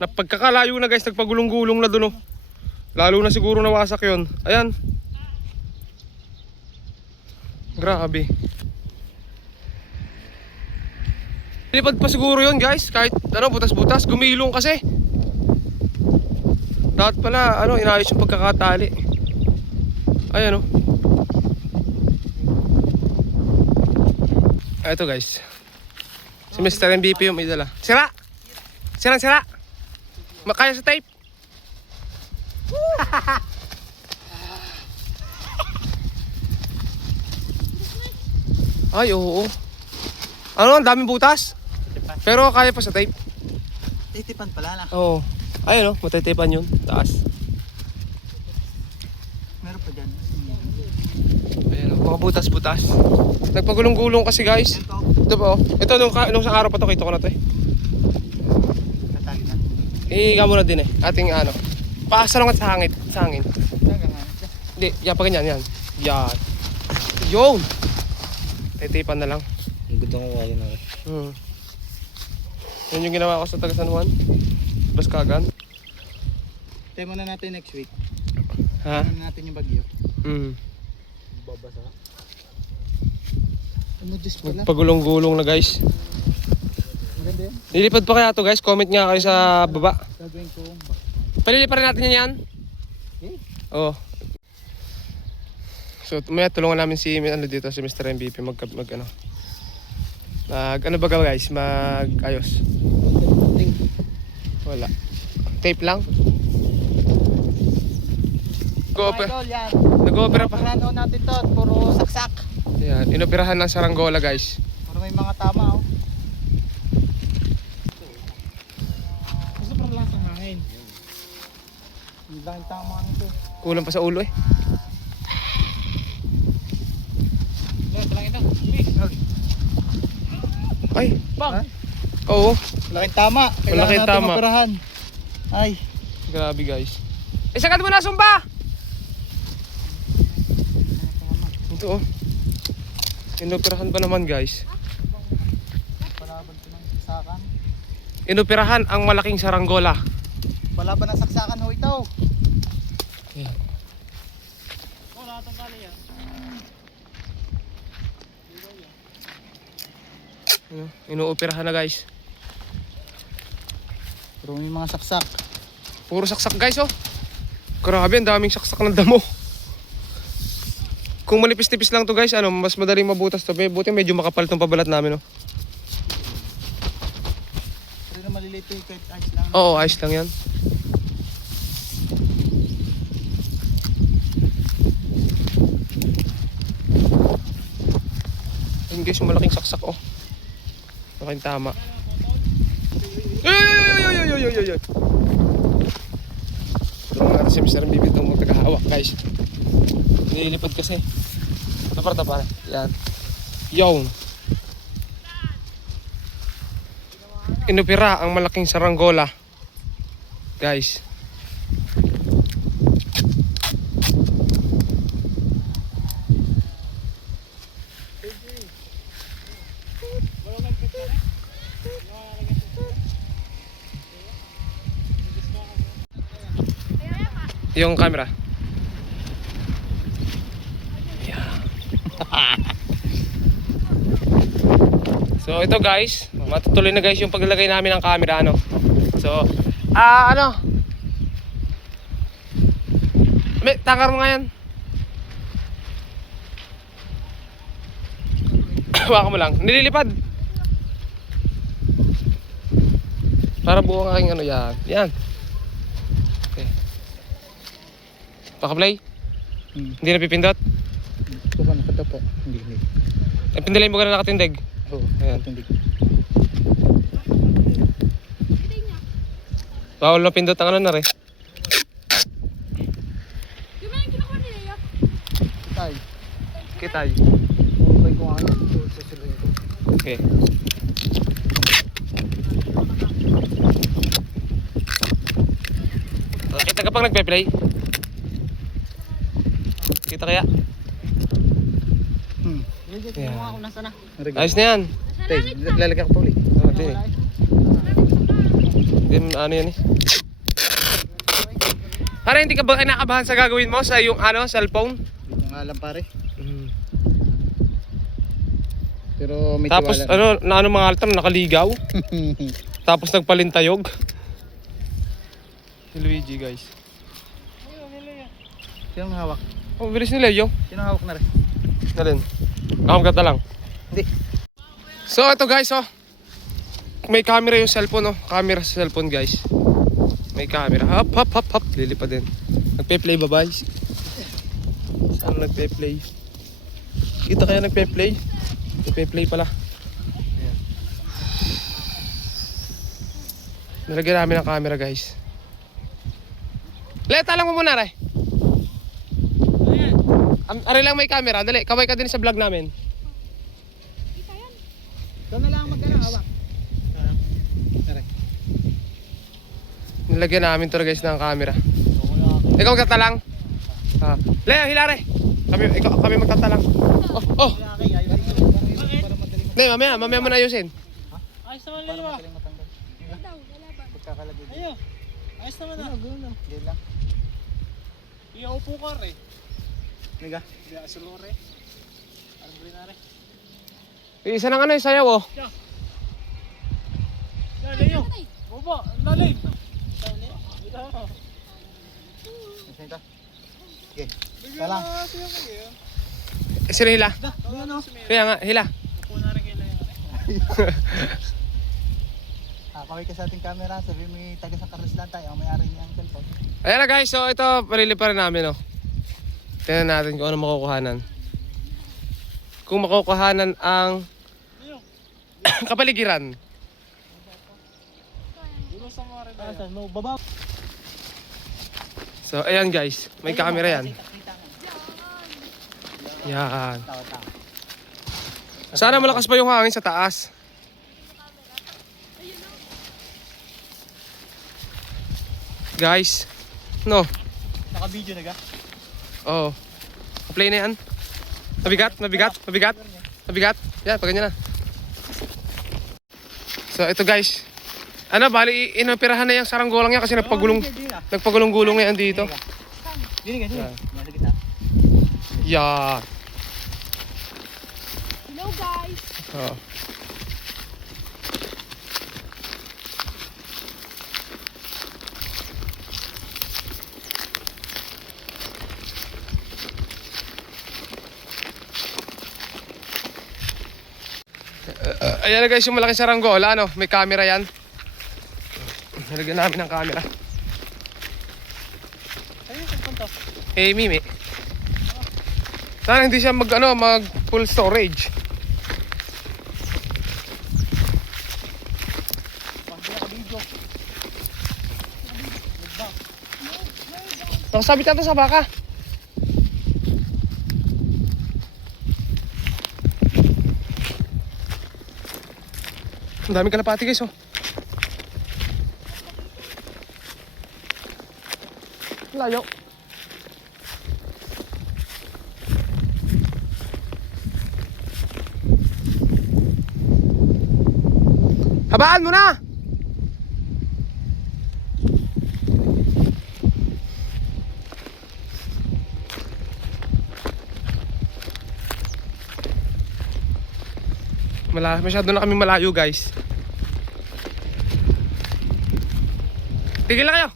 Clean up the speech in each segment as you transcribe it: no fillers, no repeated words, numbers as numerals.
Napagkakalayo na guys, nagpagulong-gulong na dun oh. Lalo na siguro nawasak yon. Ayan. Grabe. Lipad pa siguro yon guys, kahit ano, butas-butas, gumilong kasi. Dapat pala ano, inayos yung pagkakatali. Ayan oh. Ito guys, si Mr. MVP yung may dala. Sira! Sira! Makaya sa tape. Ay oo. Ano, ang daming butas. Pero kaya pa sa tape. Titipan pala na. Oo. Ayun oh, matitipan yun, taas. Meron pa dyan. Ayan oh, mga butas-butas. Nagpagulong-gulong kasi guys. Ito pa oh. Ito nung sa araw pa to, kita ko na to eh. Tatali na. Iiga mo na din eh. Ating ano. Paasa lang at sa hangin. Sa hangin. Hindi, yan pa ganyan, yan. Yan. Yun! Titipan na lang. Ang ganda ko kaya na. Yan yung ginawa ko sa taga San Juan. Baskagan. Tayo muna natin next week. Ha? Tayo muna natin yung bagyo. Babasa. Ano just pala? Pagulong-gulong na guys. Maganda yan. Nilipad pa kaya to guys? Comment nga kayo sa baba. Gagawin ko. Palilipa rin natin yan. Okay. Oo. So may tulungan namin si ano dito, si Mr. MVP mag ano. Ano ba guys? Ayos. Wala. Tape lang. Nag-opera pa. Parano natin to, puro saksak. Yan, inoperahan ng saranggola guys. Puro may mga tama oh. Gusto pa lang sa hangin. Hindi lang yung tama nito. Kulang pa sa ulo eh. Ito lang ito. Ay, Bang! oo. Malaking tama. Kailangan Malaking natin tama. operahan. Ay. Grabe guys. Isagad mo na sumba! Ito oh. Inoperahan pa naman guys. Palaban ko ng saksakan. Inoperahan ang malaking saranggola. Palaban ng saksakan ho ito. Yeah. Wala itong kali yan. Inooperahan na guys. Pero may mga saksak. Puro saksak guys oh. Grabe, ang daming saksak ng damo. Kung manipis-tipis lang to guys, ano, mas madaling mabutas to. Buti medyo makapal tong pabalat namin oh. Pero na maliliit yung kahit ice lang. Oo, ayos lang yan. Ayun guys, yung malaking saksak oh. Malaking tama. Ay! Tulungan natin si Mr. MVP itong magtagahawak guys. Nililipad kasi. Tapar. Yan. Yun. Inopera ang malaking saranggola. Guys. Yung camera. Yeah. So ito guys, matutuloy na guys yung paglalagay namin ng camera ano. So, ano? May takar mo nga yan. Waka mo lang. Nililipad. Para buo ang aking ano yan. Yan. Okay. Paka-play? Hindi na pipindot? Ito ba nakata po? Hindi. Ay, pindalay mo ka na nakatindig. Oo, ayan. hindi. Bawal na pindot ang ano na rin. Yung mga kinukuha nila yun? Tay. Kitay. Bumabay ko nga ito sa siling ko. Okay. Kita ka pang nagpe-play? Kita kaya? Hindi mo ako nasa na. Ayos na yan. Tay, lalagyan ko pa ulit. Oh, di. Ano yan eh. Pare, hindi ka ba kinakabahan sa gagawin mo sa yung ano, cellphone? Hindi ko nga alam pare. Mm. Pero may Tapos tiwala. ano mga altar nakaligaw. Tapos nagpalintayog. Si Luigi guys. Sino ang hawak? Oh, bilis ni Leo. Sino ang hawak na rin? Nalin. Gata lang. Hindi. So ito guys oh. May camera yung cellphone oh. Camera sa cellphone guys. May camera. Hop hop hop hop. Lilipad din. Nagpe-play ba guys? Saan nagpe-play? Kita kaya nagpe-play? Nagpe-play pala. Ayan. Nilagyan namin ng camera guys. Leta lang mo muna Ray. Ari lang may camera. Dali, kaway ka din sa vlog namin. Ikaw na lang mag-ano hawak. Nilagyan namin to guys ng camera. Ikaw magtata lang. Leo, hilare. Kami magtata lang. Oh. Hindi, mamaya mo na ayusin. Ayos naman Leo. Ayo. Ayos naman na. Hindi lang. Iupo ka rin. Niga. Hindi asulore. Ano na rin? Isa ng ano yung sayaw oh. Leo. Bobo, lalim. Okay. Salang. Sino hila? Kaya nga, hila. Kaway ka sa ating camera, sabi mo taga sa Carlos lang tayo, ang may-ari niya ang cellphone. Ayan na guys, so ito palilipa rin namin oh. Tingnan natin kung ano makukuhanan. Kung makukuhanan ang kapaligiran. Baba. So ayan guys, may camera yan. Yan. Sana malakas pa yung hangin sa taas. Guys, no. Naka-video na ga? Oo. Play na yan. Mabigat. Yan, pag ganyan na. So ito guys. Ano, bali inoperahan na yung saranggolang yan kasi nagpagulong-gulong yan dito. Dini ka, dini. Yan. Yan kita. Yeah. Hello guys. Oh. Ayan na guys yung malaking saranggola, ano, may camera yan. Nalagyan namin ng camera. Mimi. Sana hindi siya mag full storage. Nakasabit na to sa baka. Ang daming kalapati guys oh. Layo. Habaan mo na. Masyado na kami malayo guys. Tigil na kayo.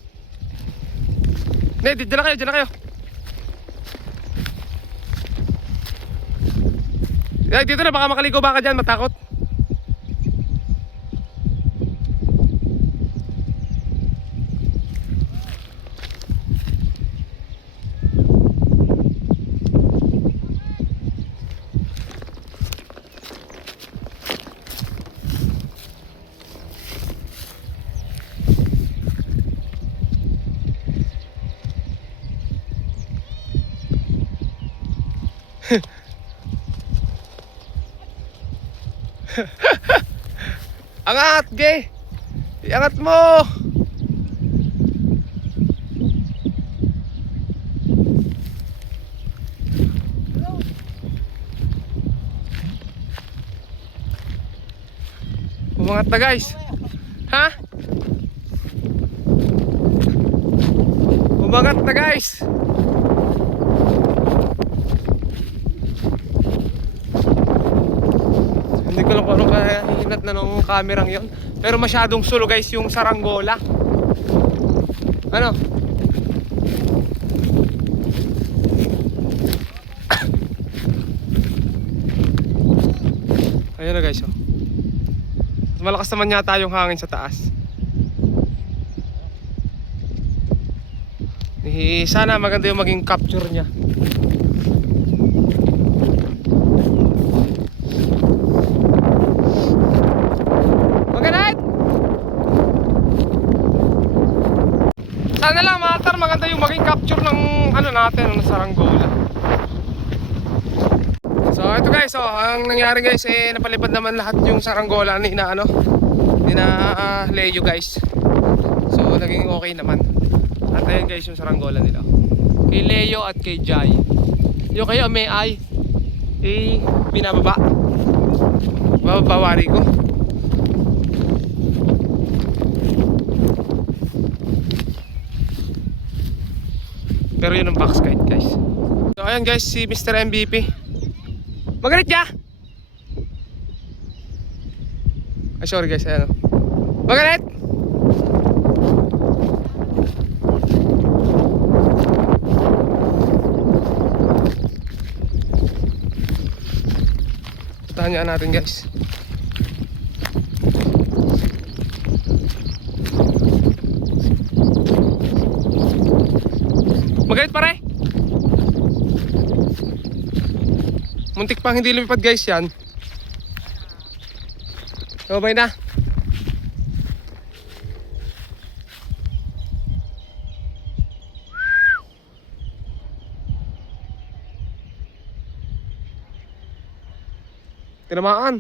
Hindi, dyan na kayo. Dito na, baka makaligo baka dyan, matakot. Angat, ge. Iangat mo. Umangat na guys. Ha? Umangat na guys. Hindi ko lang kung anong kahinat na nung kamerang yon. Pero masyadong sulo guys yung saranggola. Ano? Ayun na guys oh. Malakas naman yata yung hangin sa taas. Sana maganda yung maging capture niya. Maganda! Sana lang matar maganda yung maging capture ng ano natin, ng saranggola. So ito guys, oh, ang nangyari guys napalipad naman lahat yung saranggola ni na Leo guys. So naging okay naman. At ayun guys yung saranggola nila. Kay Leo at kay Jai. Yung kayo may ay binababa. Babawari ko. Pero yun ang box kite guys. So ayan guys si Mr. MVP. Magalit niya! Ay sorry guys, ayan o. Magalit! Puntahan natin guys. Magalit pare! Muntik pang hindi lumipad guys yan. Sabay na. Tinamaan.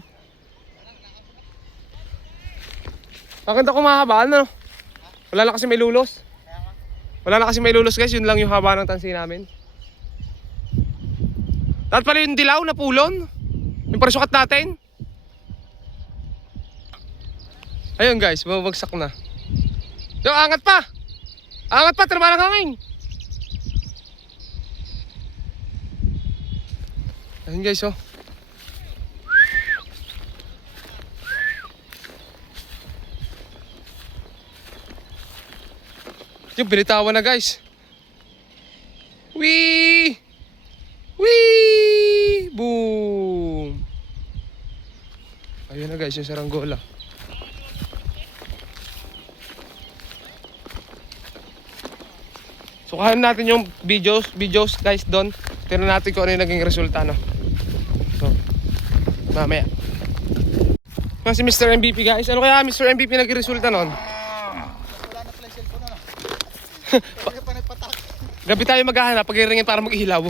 Maganda kung mahabaan no? Wala na kasi may lulos. Wala na kasi may lulos guys. Yun lang yung haba ng tansi namin. Dapat pala yung dilaw na pulon. Yung parasukat natin. Ayun guys, bumabagsak na. Yo, angat pa! Angat pa, tinamaan ang hangin. Ayun guys oh. Yung binitawan na guys. Wee! Wee! Boom! Ayun na guys yung saranggola. Sukahan natin yung videos guys doon. Tingnan natin kung ano yung naging resulta no. So, mamaya. Si Mr. MVP guys. Ano kaya Mr. MVP naging resulta nun? Gabi tayo maghahanap, pag-iringin para mag-ihilaw.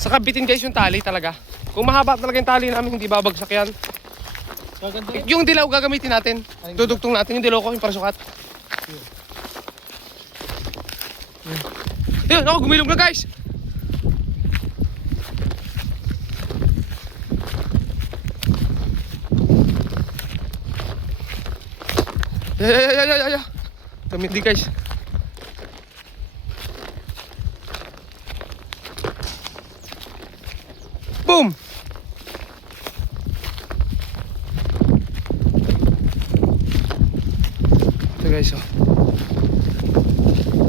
Saka bitin guys yung tali talaga. Kung mahaba talaga yung tali namin, hindi babagsak yan. Yung dilaw gagamitin natin. Dudugtong natin yung dilaw ko, yung parasukat. Ayun, ako gumilog na guys. Ya. Tumindi guys. Boom. Ito guys oh.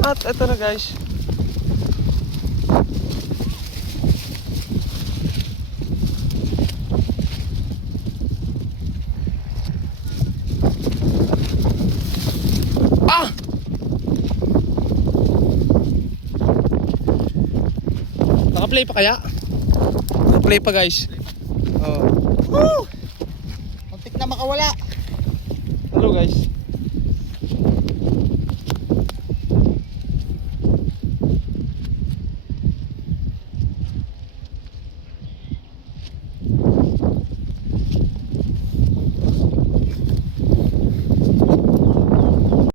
At ito na guys. Naka-play pa kaya? Naka-play pa guys. Oh. Woo! Muntik na makawala. Hello guys.